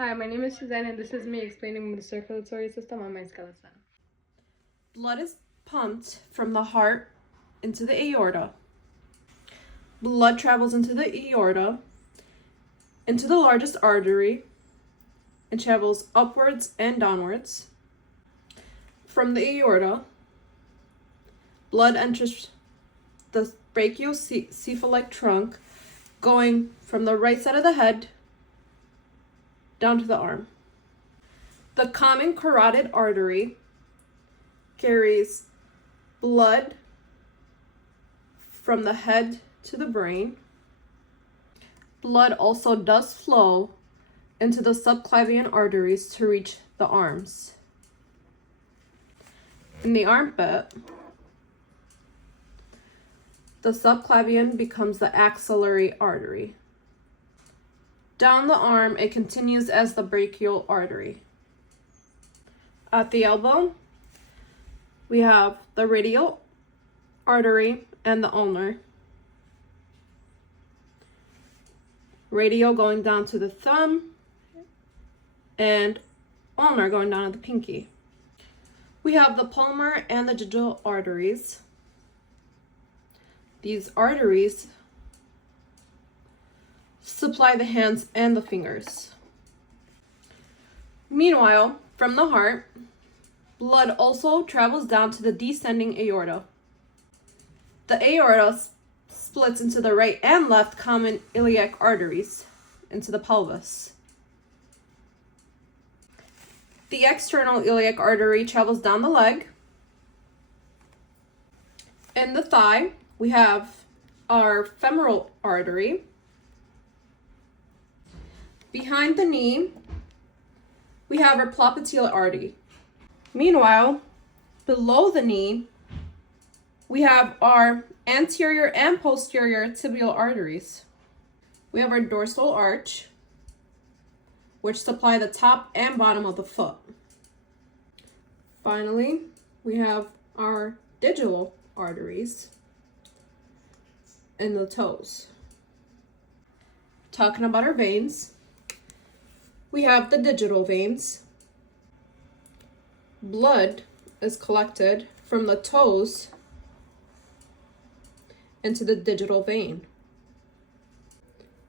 Hi, my name is Suzanne, and this is me explaining the circulatory system on my skeleton. Blood is pumped from the heart into the aorta. Blood travels into the aorta, into the largest artery, and travels upwards and downwards. From the aorta, blood enters the brachiocephalic trunk, going from the right side of the head down to the arm. The common carotid artery carries blood from the head to the brain. Blood also does flow into the subclavian arteries to reach the arms. In the armpit, the subclavian becomes the axillary artery. Down the arm, it continues as the brachial artery. At the elbow, we have the radial artery and the ulnar. Radial going down to the thumb and ulnar going down to the pinky. We have the palmar and the digital arteries. These arteries supply the hands and the fingers. Meanwhile, from the heart, blood also travels down to the descending aorta. The aorta splits into the right and left common iliac arteries into the pelvis. The external iliac artery travels down the leg. In the thigh, we have our femoral artery. Behind the knee, we have our popliteal artery. Meanwhile, below the knee, we have our anterior and posterior tibial arteries. We have our dorsal arch, which supply the top and bottom of the foot. Finally, we have our digital arteries in the toes. Talking about our veins, we have the digital veins. Blood is collected from the toes into the digital vein.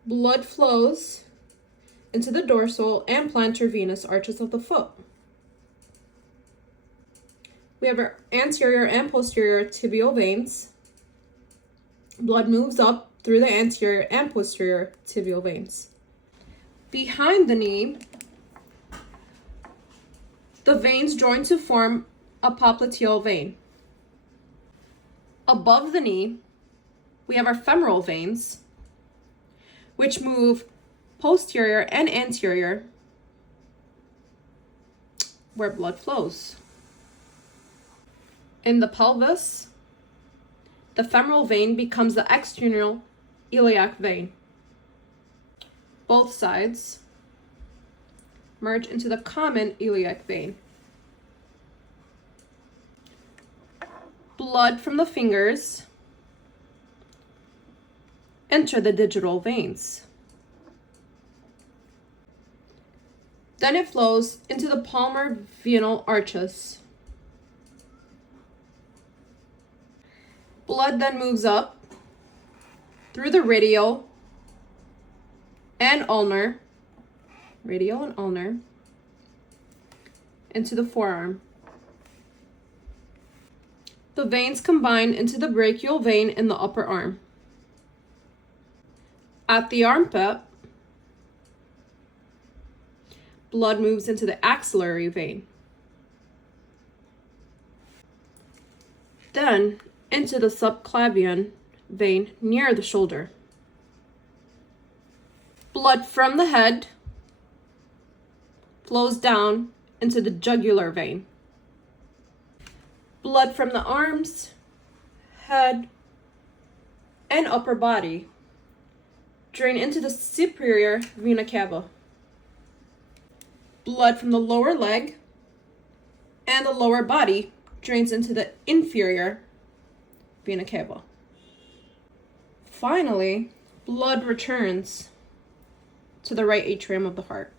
Blood flows into the dorsal and plantar venous arches of the foot. We have our anterior and posterior tibial veins. Blood moves up through the anterior and posterior tibial veins. Behind the knee, the veins join to form a popliteal vein. Above the knee, we have our femoral veins, which move posterior and anterior where blood flows. In the pelvis, the femoral vein becomes the external iliac vein. Both sides merge into the common iliac vein. Blood from the fingers enter the digital veins. Then it flows into the palmar venal arches. Blood then moves up through the radial and ulnar into the forearm. The veins combine into the brachial vein in the upper arm. At the armpit, blood moves into the axillary vein. Then into the subclavian vein near the shoulder. Blood from the head flows down into the jugular vein. Blood from the arms, head, and upper body drain into the superior vena cava. Blood from the lower leg and the lower body drains into the inferior vena cava. Finally, blood returns to the right atrium of the heart.